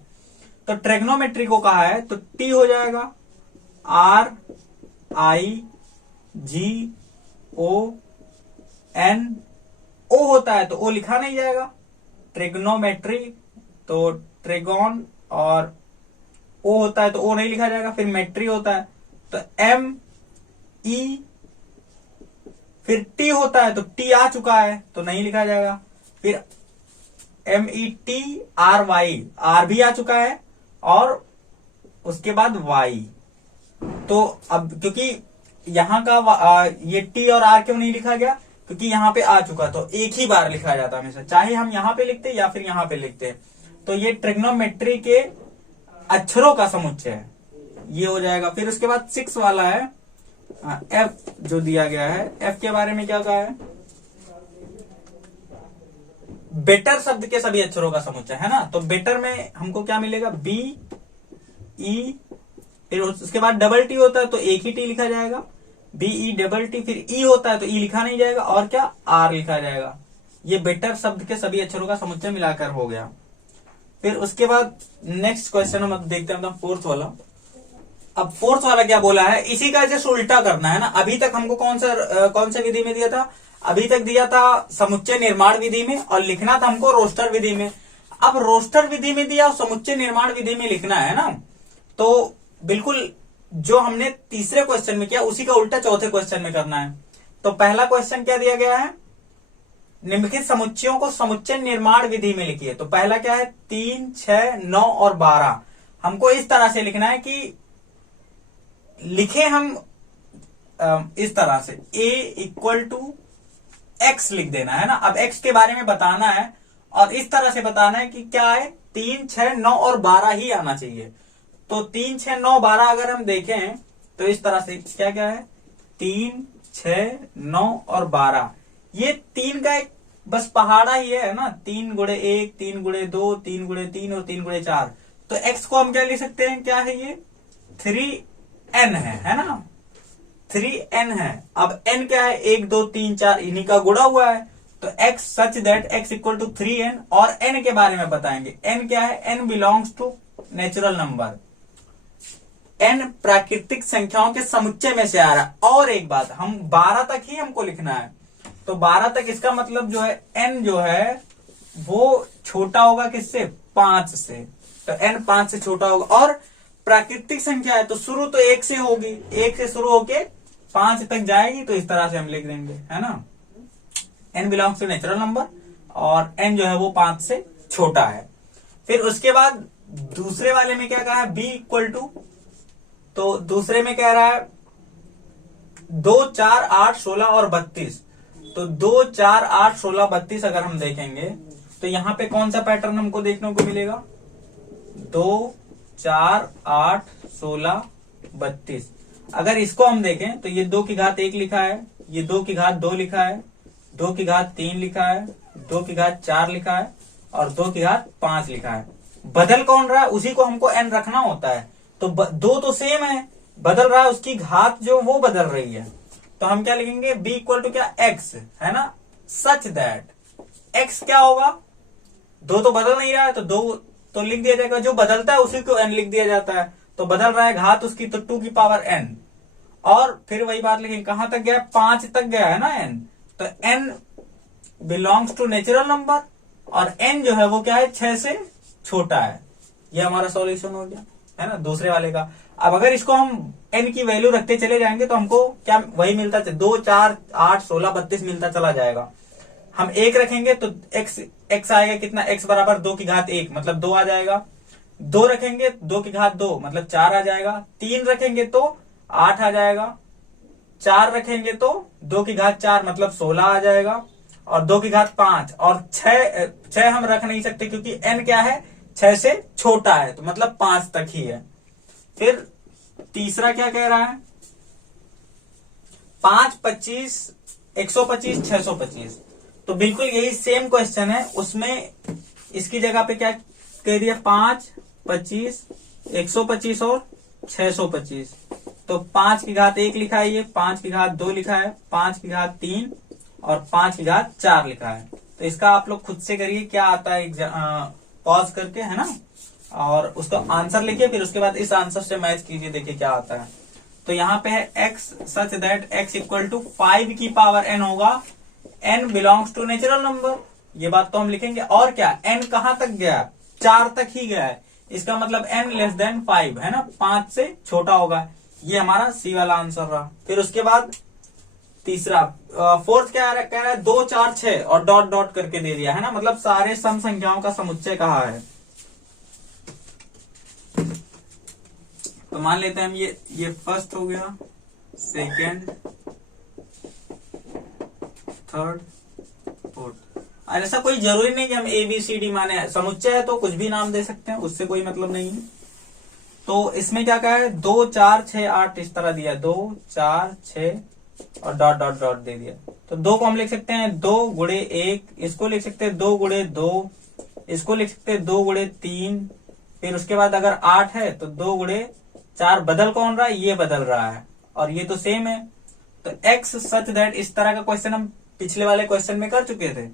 तो ट्रिग्नोमेट्री को कहा है तो टी हो जाएगा RIGON, ओ होता है तो ओ लिखा नहीं जाएगा। ट्रिग्नोमेट्री तो ट्रिगोन, और ओ होता है तो ओ नहीं लिखा जाएगा। फिर मेट्री होता है तो ME, फिर टी होता है तो टी आ चुका है तो नहीं लिखा जाएगा। फिर METRY, आर भी आ चुका है, और उसके बाद वाई। तो अब क्योंकि यहां का ये टी और आर क्यों नहीं लिखा गया, क्योंकि यहां पे आ चुका तो एक ही बार लिखा जाता है हमेशा, चाहे हम यहां पे लिखते या फिर यहां पे लिखते। तो ये ट्रिग्नोमेट्री के अक्षरों का समुच्चय है, ये हो जाएगा। फिर उसके बाद 6 वाला है एफ जो दिया गया है। एफ के बारे में क्या कहा है, बेटर शब्द के सभी अक्षरों का समुच्चय है ना। तो बेटर में हमको क्या मिलेगा, BE, फिर उसके बाद डबल टी होता है तो एक ही टी लिखा जाएगा, BE, फिर ई होता है तो ई लिखा नहीं जाएगा, और क्या आर लिखा जाएगा। ये बेटर शब्द के सभी अक्षरों का समुच्चय मिलाकर हो गया। फिर उसके बाद नेक्स्ट क्वेश्चन हम अब देखते हैं, फोर्थ वाला। अब फोर्थ वाला क्या बोला है, इसी का जस्ट उल्टा करना है ना। अभी तक हमको कौन सा विधि में दिया था, अभी तक दिया था समुच्चय निर्माण विधि में, और लिखना था हमको रोस्टर विधि में। अब रोस्टर विधि में दिया और समुच्चय निर्माण विधि में लिखना है ना। तो बिल्कुल जो हमने तीसरे क्वेश्चन में किया उसी का उल्टा चौथे क्वेश्चन में करना है। तो पहला क्वेश्चन क्या दिया गया है, निम्नलिखित समुच्चयों को समुच्चय निर्माण विधि में लिखिए। तो पहला क्या है, 3, 6, 9 और 12। हमको इस तरह से लिखना है कि लिखे हम इस तरह से A = X लिख देना है ना। अब X के बारे में बताना है और इस तरह से बताना है कि क्या है, 3, 6, 9 और 12 ही आना चाहिए। तो 3, 6, 9, 12 अगर हम देखें तो इस तरह से क्या क्या है, 3, 6, 9 और 12। ये 3 का एक बस पहाड़ा ही है ना, 3 × 1, 3 × 2, 3 × 3 और 3 × 4। तो X को हम क्या लिख सकते हैं, क्या है ये 3n है ना, 3n है। अब n क्या है, 1, 2, 3, 4 इन्हीं का गुणा हुआ है। तो x such that x = 3n। और n के बारे में बताएंगे, n क्या है, n belongs to natural number, n प्राकृतिक संख्याओं के समुच्चय में से आ रहा है। और एक बात, हम 12 तक ही हमको लिखना है। तो 12 तक, इसका मतलब जो है n जो है वो छोटा होगा किससे, 5 से। तो n 5 से छोटा होगा, और प्राकृतिक संख्या है तो शुरू तो 1 से होगी, 1 से शुरू होके 5 तक जाएगी। तो इस तरह से हम लिख देंगे, है ना, n belongs to natural number, और n जो है वो 5 से छोटा है। फिर उसके बाद दूसरे वाले में क्या कहा है, b = तो दूसरे में कह रहा है 2, 4, 8, 16 और 32। तो 2, 4, 8, 16, 32 अगर हम देखेंगे तो यहां पे कौन सा पैटर्न हमको देखने को मिलेगा, 2, 4, 8, 16, 32। अगर इसको हम देखें तो ये 2 की घात 1 लिखा है, ये 2 की घात 2 लिखा है, 2 की घात 3 लिखा है, 2 की घात 4 लिखा है, और 2 की घात 5 लिखा है। बदल कौन रहा है, उसी को हमको n रखना होता है। तो 2 तो सेम है, बदल रहा है उसकी घात जो वो बदल रही है। तो हम क्या लिखेंगे, b = क्या, x है ना, सच दैट x क्या होगा, 2 तो बदल नहीं रहा है तो 2 तो लिख दिया जाएगा, जो बदलता है उसी को n लिख दिया जाता है। तो बदल रहा है घात उसकी, तो 2 की पावर n। और फिर वही बात लिखेंगे, कहां तक गया, 5 तक गया है ना n। तो n belongs to natural number, और n जो है वो क्या है, 6 से छोटा है। ये हमारा सॉल्यूशन हो गया, है ना, दूसरे वाले का। अब अगर इसको हम n की वैल्यू रखते चले जाएंगे तो हमको क्या वही मिलता, 2, 4, 8, 16, 32 मिलता चला जाएगा। हम 1 रखेंगे तो x आएगा कितना, x = 2 की घात 1 मतलब 2 आ जाएगा। 2 रखेंगे 2 की घात 2 मतलब 4 आ जाएगा। 3 रखेंगे तो 8 आ जाएगा। 4 रखेंगे तो 2 की घात 4 मतलब 16 आ जाएगा, और 2 की घात 5। और 6 हम रख नहीं सकते क्योंकि n क्या है, 6 से छोटा है, तो मतलब 5 तक ही है। फिर तीसरा क्या कह रहा है, 5, 25, 125, 625। तो बिल्कुल यही सेम क्वेश्चन है, उसमें इसकी जगह पे क्या कह दिया, 5, 25, 125 और 625। तो 5 की घात 1 लिखा है, ये 5 की घात 2 लिखा है, 5 की घात 3 और 5 की घात 4 लिखा है। तो इसका आप लोग खुद से करिए क्या आता है पॉज करके, है ना, और उसका आंसर लिखिए, फिर उसके बाद इस आंसर से मैच कीजिए, देखिए क्या आता है। तो यहाँ पे है x such that x equal to 5 की पावर n होगा, n belongs to natural number, ये बात तो हम लिखेंगे। और क्या, n कहां तक गया, 4 तक ही गया है, इसका मतलब n लेस देन 5 है ना, 5 से छोटा होगा। ये हमारा सी वाला आंसर रहा। फिर उसके बाद तीसरा फोर्थ क्या कह रहा है, 2 4 6 और डॉट डॉट करके दे दिया है ना, मतलब सारे सम संख्याओं का समुच्चय कहा है। तो मान लेते हैं हम ये फर्स्ट हो गया, सेकेंड, थर्ड, फोर्थ। और ऐसा कोई जरूरी नहीं कि हम ABCD माने, समुच्चय है तो कुछ भी नाम दे सकते हैं, उससे कोई मतलब नहीं है। तो इसमें क्या कहा है, 2 4 6 8 इस तरह दिया, 2 4 6 और डॉट डॉट डॉट दे दिया। तो 2 को हम लिख सकते हैं 2 गुणे 1, इसको लिख सकते हैं 2 गुणे 2, इसको लिख सकते हैं 2 गुणे 3। फिर उसके बाद अगर 8 है तो 2 गुणे 4, बदल कौन रहा है, ये बदल रहा है, और ये तो सेम है। तो x सच दैट, इस तरह का क्वेश्चन हम पिछले वाले क्वेश्चन में कर चुके थे।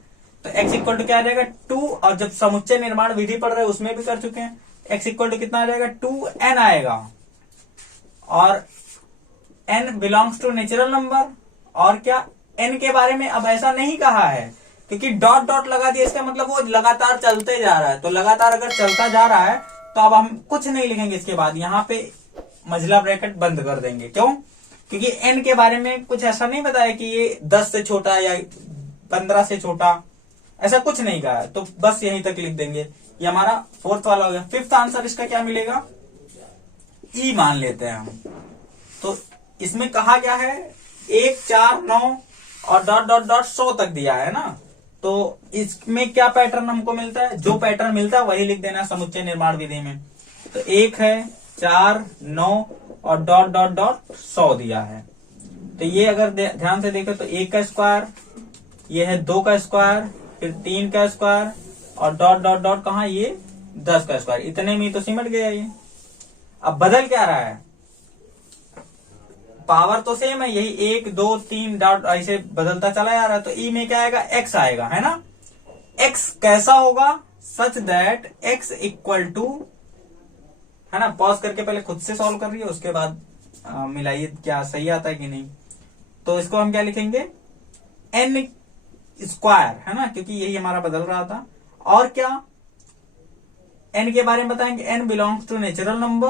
तो x इक्वल टू क्या आ जाएगा 2, और जब समुच्चय निर्माण विधि पढ़ रहे हैं उसमें भी कर चुके हैं। x इक्वल टू कितना आ जाएगा 2n आएगा, और n belongs to natural number. और क्या, n के बारे में अब ऐसा नहीं कहा है, क्योंकि डॉट डॉट लगा दिया, इसका मतलब वो लगातार चलते जा रहा है। तो लगातार अगर चलता जा रहा है तो अब हम कुछ नहीं लिखेंगे इसके बाद, यहाँ पे मझला ब्रैकेट बंद कर देंगे। क्यों, क्योंकि n के बारे में कुछ ऐसा नहीं बताया कि ये 10 से छोटा या 15 से छोटा, ऐसा कुछ नहीं कहा है। तो बस यहीं तक लिख देंगे। ये हमारा फोर्थ वाला हो गया। फिफ्थ आंसर इसका क्या मिलेगा, ई मान लेते हैं हम। तो इसमें कहा गया है 1 4 9 और डॉट डॉट डॉट 100 तक दिया है ना। तो इसमें क्या पैटर्न हमको मिलता है, जो पैटर्न मिलता है वही लिख देना समुच्चय निर्माण विधि में। तो 1 है, 4 9 और डॉट डॉट डॉट 100 दिया है। तो ये अगर ध्यान से देखें तो 1 का स्क्वायर, ये है 2 का स्क्वायर, फिर 3 का स्क्वायर, और डॉट डॉट डॉट कहा, ये 10 का स्क्वायर। इतने में तो सिमट गया ये। अब बदल क्या रहा है, पावर तो सेम है, यही 1 2 3 डॉट ऐसे बदलता चला जा रहा है। तो ई में क्या आएगा, x आएगा, है ना। x कैसा होगा, such that x equal to, है ना, पॉज करके पहले खुद से सॉल्व कर रही है, उसके बाद मिलाइए क्या सही आता है कि नहीं। तो इसको हम क्या लिखेंगे, n स्क्वायर, है ना, क्योंकि यही हमारा बदल रहा था। और क्या, n के बारे में बताएंगे, n belongs to natural number.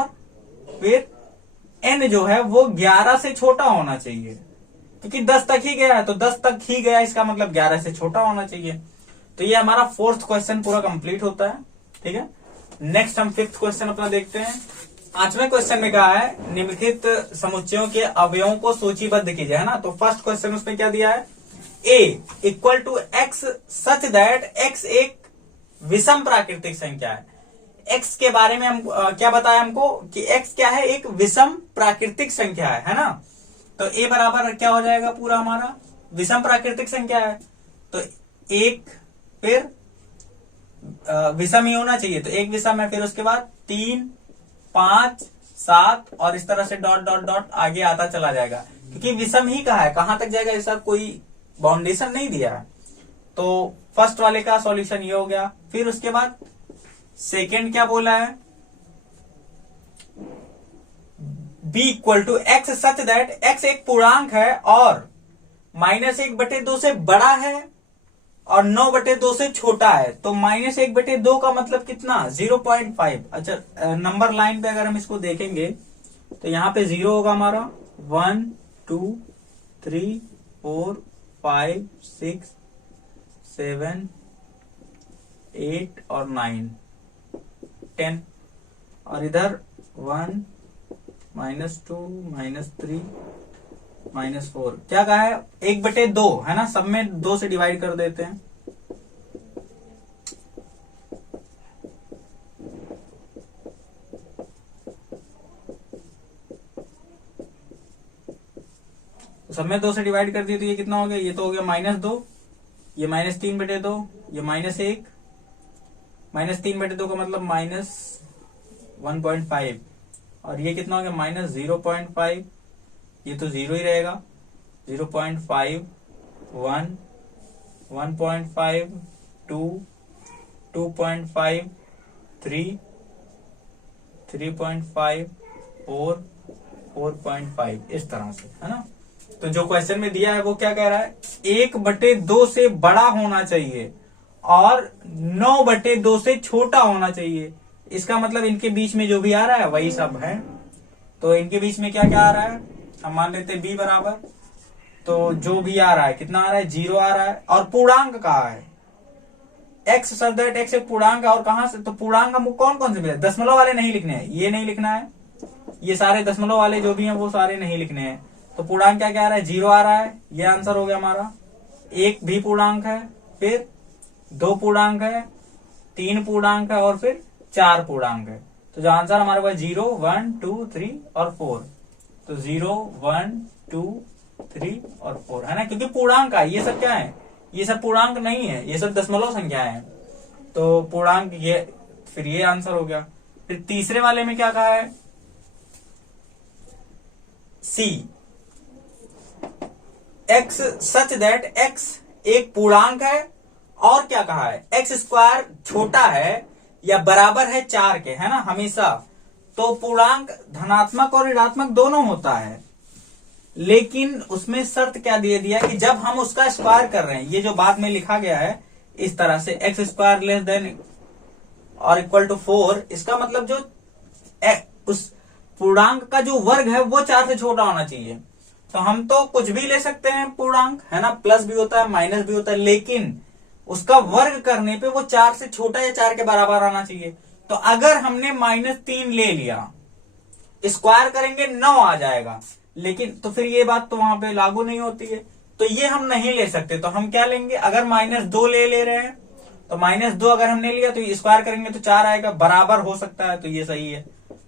फिर n जो है वो 11 से छोटा होना चाहिए, क्योंकि 10 तक ही गया है, तो 10 तक ही गया, इसका मतलब 11 से छोटा होना चाहिए। तो ये हमारा फोर्थ क्वेश्चन पूरा कंप्लीट होता है। ठीक है, नेक्स्ट हम फिफ्थ क्वेश्चन अपना देखते हैं। 5वें क्वेश्चन में कहा है निम्नलिखित समुच्चयों के अवयवों को सूचीबद्ध कीजिए, है ना। तो फर्स्ट क्वेश्चन उसमें क्या दिया है, a equal to x such that x एक विषम प्राकृतिक संख्या है। x के बारे में हम क्या बताया हमको कि x क्या है, एक विषम प्राकृतिक संख्या है ना। तो a बराबर क्या हो जाएगा, पूरा हमारा विषम प्राकृतिक संख्या है, तो एक फिर विषम ही होना चाहिए, तो एक विषम है। फिर उसके बाद 3 5 7 और इस तरह से डॉट डॉट डॉट आगे आता चला जाएगा, क्योंकि विषम ही कहा है, कहां तक जाएगा ऐसा कोई बाउंडेशन नहीं दिया है। तो फर्स्ट वाले का सॉल्यूशन ये हो गया। फिर उसके बाद सेकेंड क्या बोला है, b equal to x such that x एक पूर्णांक है और -1/2 से बड़ा है और 9/2 से छोटा है। तो -1/2 का मतलब कितना, 0.5। अच्छा, नंबर लाइन पे अगर हम इसको देखेंगे तो यहाँ पे 0 होगा हमारा, 1 2 3 4 5 6 7 8 और 9 10, और इधर 1 -2 -3 -4। क्या कहा है, 1/2 है ना, सब में 2 से डिवाइड कर देते हैं। सब में 2 से डिवाइड कर दिए तो ये कितना हो गया, ये तो हो गया -2, ये -3/2, ये -1, -3/2 का मतलब -1.5, और ये कितना हो गया -0.5, ये तो 0 ही रहेगा, 0.5 1 1.5, 2, 2.5, 3, 3.5, 4, 4.5, इस तरह से, है ना। तो जो क्वेश्चन में दिया है वो क्या कह रहा है, 1/2 से बड़ा होना चाहिए और 9/2 से छोटा होना चाहिए। इसका मतलब इनके बीच में जो भी आ रहा है वही सब है। तो इनके बीच में क्या क्या आ रहा है, हम मान लेते हैं b बराबर, तो जो भी आ रहा है कितना आ रहा है, 0 आ रहा है। और पूर्णांक कहाँ है, x सच दैट x एक पूर्णांक है। और कहां से, तो पूर्णांक हम कौन कौन से, दशमलव वाले नहीं लिखने हैं, ये नहीं लिखना है, ये सारे दशमलव वाले जो भी हैं वो सारे नहीं लिखने हैं। तो पूर्णांक क्या क्या आ रहा है, 0 आ रहा है, ये आंसर हो गया हमारा। 1 भी पूर्णांक है, फिर 2 पूर्णांक है, 3 पूर्णांक है और फिर 4 पूर्णांक है। तो जो आंसर हमारे पास 0, 1, 2, 3 और 4, तो 0, 1, 2, 3 और 4 है ना, क्योंकि पूर्णांक है। ये सब क्या है, ये सब पूर्णांक नहीं है, ये सब दशमलव संख्याएं हैं। तो पूर्णांक ये, फिर ये आंसर हो गया। फिर तीसरे वाले में क्या कहा है, सी, x सच दैट x एक पूर्णांक है और क्या कहा है, x² छोटा है या बराबर है 4 के, है ना हमेशा। तो पूर्णांक धनात्मक और ऋणात्मक दोनों होता है, लेकिन उसमें शर्त क्या दे दिया कि जब हम उसका स्क्वायर कर रहे हैं, ये जो बाद में लिखा गया है इस तरह से, x² लेस देन और इक्वल टू 4, इसका मतलब जो उस पूर्णांक का जो वर्ग है वो 4 से छोटा होना चाहिए। तो हम तो कुछ भी ले सकते हैं पूर्णांक, है ना, प्लस भी होता है माइनस भी होता है, लेकिन उसका वर्ग करने पे वो 4 से छोटा या 4 के बराबर आना चाहिए। तो अगर हमने -3 ले लिया, स्क्वायर करेंगे 9 आ जाएगा, लेकिन तो फिर ये बात तो वहां पे लागू नहीं होती है, तो ये हम नहीं ले सकते। तो हम क्या लेंगे, अगर -2 ले रहे हैं तो -2 अगर हमने लिया तो स्क्वायर करेंगे तो 4 आएगा, बराबर हो सकता है, तो ये सही है।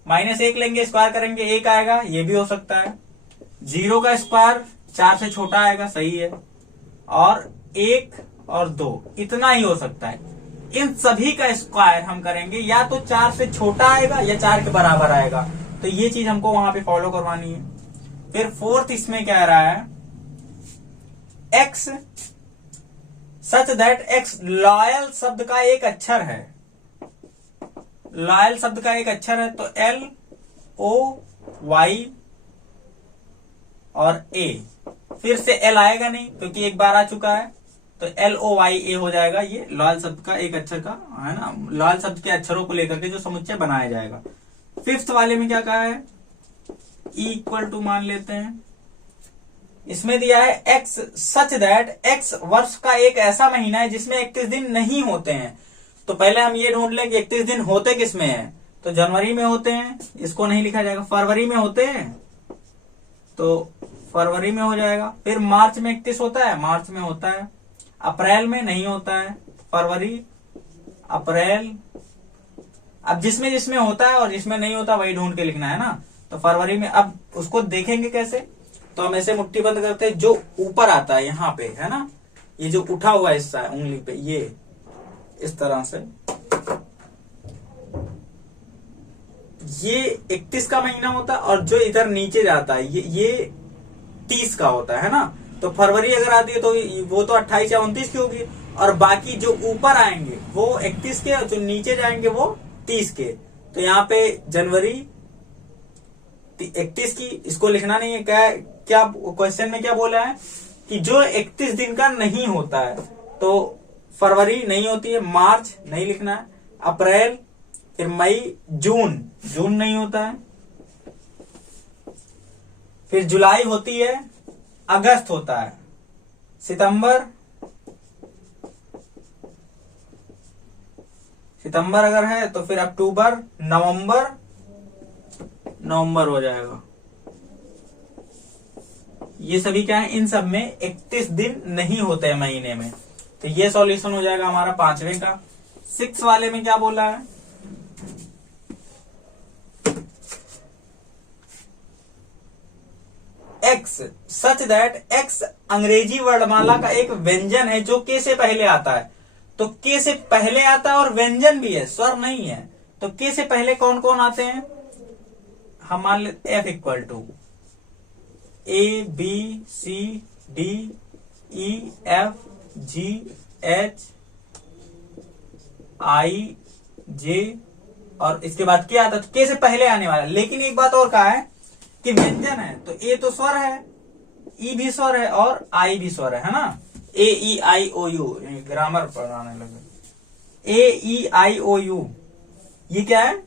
-1 लेंगे, स्क्वायर करेंगे 1 आएगा, ये भी हो सकता है। 0 का स्क्वायर 4 से छोटा आएगा, सही है। और 1 और 2 इतना ही हो सकता है। इन सभी का स्क्वायर हम करेंगे या तो 4 से छोटा आएगा या 4 के बराबर आएगा, तो ये चीज हमको वहां पे फॉलो करवानी है। फिर फोर्थ इसमें क्या रहा है, x such that x loyal शब्द का एक अक्षर है, लॉयल शब्द का एक अक्षर है, तो LOY और A, फिर से L आएगा नहीं क्योंकि एक बार आ चुका है, तो LOYA हो जाएगा। ये लॉयल शब्द का एक अक्षर का, है ना, लॉयल शब्द के अक्षरों को लेकर के जो समुच्चय बनाया जाएगा। फिफ्थ वाले में क्या कहा है, E= मान लेते हैं, इसमें दिया है x सच दैट x वर्ष का एक ऐसा महीना है जिसमें 31 दिन नहीं होते हैं। तो पहले हम ये ढूंढ लें कि 31 दिन होते किस में है, तो जनवरी में होते हैं, इसको नहीं लिखा जाएगा। फरवरी में होते हैं तो फरवरी में हो जाएगा। फिर मार्च में 31 होता है, मार्च में होता है। अप्रैल में नहीं होता है, फरवरी, अप्रैल। अब जिसमें जिसमें होता है और जिसमें नहीं होता वही ढूंढ के लिखना है ना। तो फरवरी में, अब उसको देखेंगे कैसे, तो हम ऐसे मुट्ठी बंद करते हैं, जो ऊपर आता है यहाँ पे, है ना, ये जो उठा हुआ हिस्सा है उंगली पे, ये इस तरह से, ये 31 का महीना होता है, और जो इधर नीचे जाता है ये 30 का होता है ना। तो फरवरी अगर आती है तो वो तो 28 या 29 की होगी, और बाकी जो ऊपर आएंगे वो 31 के, और जो नीचे जाएंगे वो 30 के। तो यहाँ पे जनवरी 31 की, इसको लिखना नहीं है। क्या क्वेश्चन में क्या बोला है कि जो 31 दिन का नहीं होता है, तो फरवरी नहीं होती है, मार्च नहीं लिखना है, अप्रैल, फिर मई, जून, जून नहीं होता है, फिर जुलाई होती है, अगस्त होता है, सितंबर, सितंबर अगर है तो फिर अक्टूबर, नवंबर, नवंबर हो जाएगा। ये सभी क्या है, इन सब में 31 दिन नहीं होते हैं महीने में। तो ये सॉल्यूशन हो जाएगा हमारा पांचवें का। 6 वाले में क्या बोला है, x सच दैट x अंग्रेजी वर्णमाला का एक व्यंजन है जो के से पहले आता है। तो के से पहले आता है और व्यंजन भी है, स्वर नहीं है। तो के से पहले कौन कौन आते हैं, हम मान लेते F = A B C D E F GHIJ और इसके बाद क्या आता है, तो के से पहले आने वाला। लेकिन एक बात और कहा है कि व्यंजन है तो ए तो स्वर है, ई भी स्वर है और आई भी स्वर है ना। AEIOU, ग्रामर पढ़ाने लगे। AEIOU ये क्या है,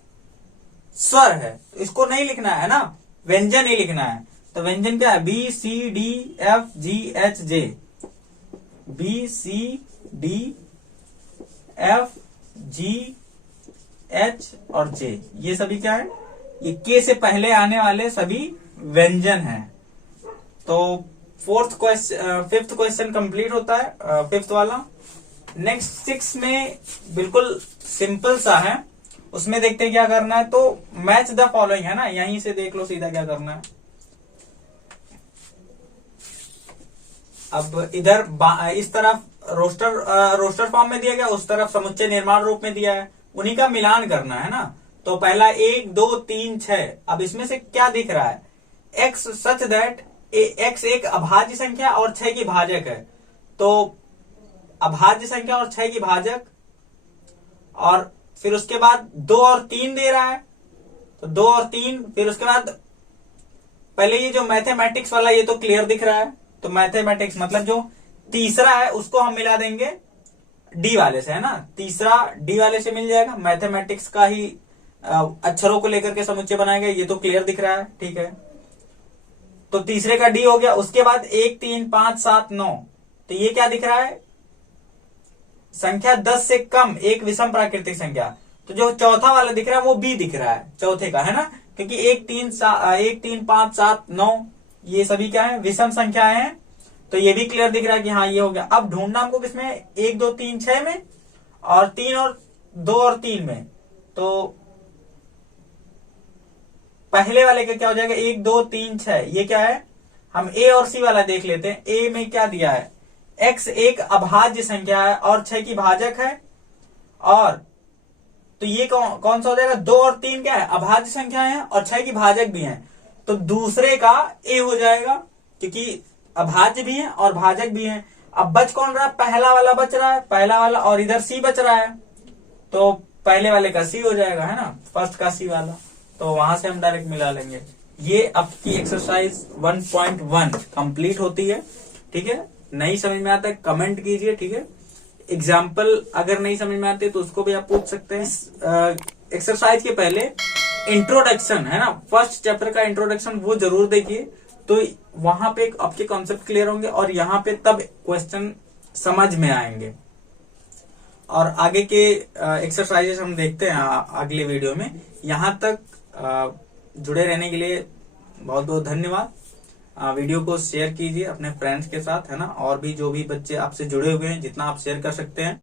स्वर है, तो इसको नहीं लिखना है ना, व्यंजन ही लिखना है। तो व्यंजन क्या है, BCDFGHJ, BCDFGH और J, ये सभी क्या है, ये के से पहले आने वाले सभी व्यंजन हैं। तो फिफ्थ क्वेश्चन कंप्लीट होता है, फिफ्थ वाला। नेक्स्ट 6 में बिल्कुल सिंपल सा है, उसमें देखते हैं क्या करना है। तो मैच द फॉलोइंग है ना, यहीं से देख लो सीधा क्या करना है। अब इधर इस तरफ रोस्टर फॉर्म में दिया गया, उस तरफ समुच्चय निर्माण रूप में दिया है, उन्हीं का मिलान करना है ना। तो पहला 1 2 3 6, अब इसमें से क्या दिख रहा है, x सच दैट x एक अभाज्य संख्या और 6 की भाजक है। तो अभाज्य संख्या और 6 की भाजक, और फिर उसके बाद 2 और 3 दे रहा है, तो 2 और 3, फिर उसके बाद पहले ये जो मैथमेटिक्स वाला ये तो क्लियर दिख रहा है, तो मैथमेटिक्स मतलब जो तीसरा है उसको हम मिला देंगे डी वाले से, है ना। तीसरा डी वाले से मिल जाएगा, मैथमेटिक्स का ही अक्षरों को लेकर के समुच्चय बनाएगा, ये तो क्लियर दिख रहा है, ठीक है। तो तीसरे का डी हो गया। उसके बाद 1 3 5 7 9, तो ये क्या दिख रहा है, संख्या 10 से कम एक विषम प्राकृतिक संख्या। तो जो चौथा वाला दिख रहा है वो बी दिख रहा है चौथे का, है ना, क्योंकि 1 3 5 7 9 ये सभी क्या है, विषम संख्याएं हैं। तो ये भी क्लियर दिख रहा है कि हाँ ये हो गया। अब ढूंढना हमको किसमें, 1 2 3 6 में, और 3 और 2 और 3 में। तो पहले वाले का क्या हो जाएगा, 1 2 3 6, ये क्या है, हम ए और सी वाला देख लेते हैं। ए में क्या दिया है, x एक अभाज्य संख्या है और 6 की भाजक है, और तो ये कौन सा हो जाएगा, 2 और 3 क्या है, अभाज्य संख्या है और 6 की भाजक भी है। तो दूसरे का ए हो जाएगा, क्योंकि अभाज्य भी है और भाजक भी है। अब बच कौन रहा, पहला वाला बच रहा है, पहला वाला, और इधर सी बच रहा है, तो पहले वाले का सी हो जाएगा, है ना, फर्स्ट का सी वाला। तो वहां से हम डायरेक्ट मिला लेंगे। ये आपकी एक्सरसाइज 1.1 कंप्लीट होती है, ठीक है। नहीं समझ में आता है कमेंट कीजिए, ठीक है। एग्जाम्पल अगर नहीं समझ में आते तो उसको भी आप पूछ सकते हैं। एक्सरसाइज के पहले इंट्रोडक्शन है ना, फर्स्ट चैप्टर का इंट्रोडक्शन वो जरूर देखिए, तो वहां पे आपके कॉन्सेप्ट क्लियर होंगे और यहाँ पे तब क्वेश्चन समझ में आएंगे। और आगे के एक्सरसाइजेस हम देखते हैं अगले वीडियो में। यहाँ तक जुड़े रहने के लिए बहुत बहुत धन्यवाद। वीडियो को शेयर कीजिए अपने फ्रेंड्स के साथ, है ना, और भी जो भी बच्चे आपसे जुड़े हुए हैं जितना आप शेयर कर सकते हैं।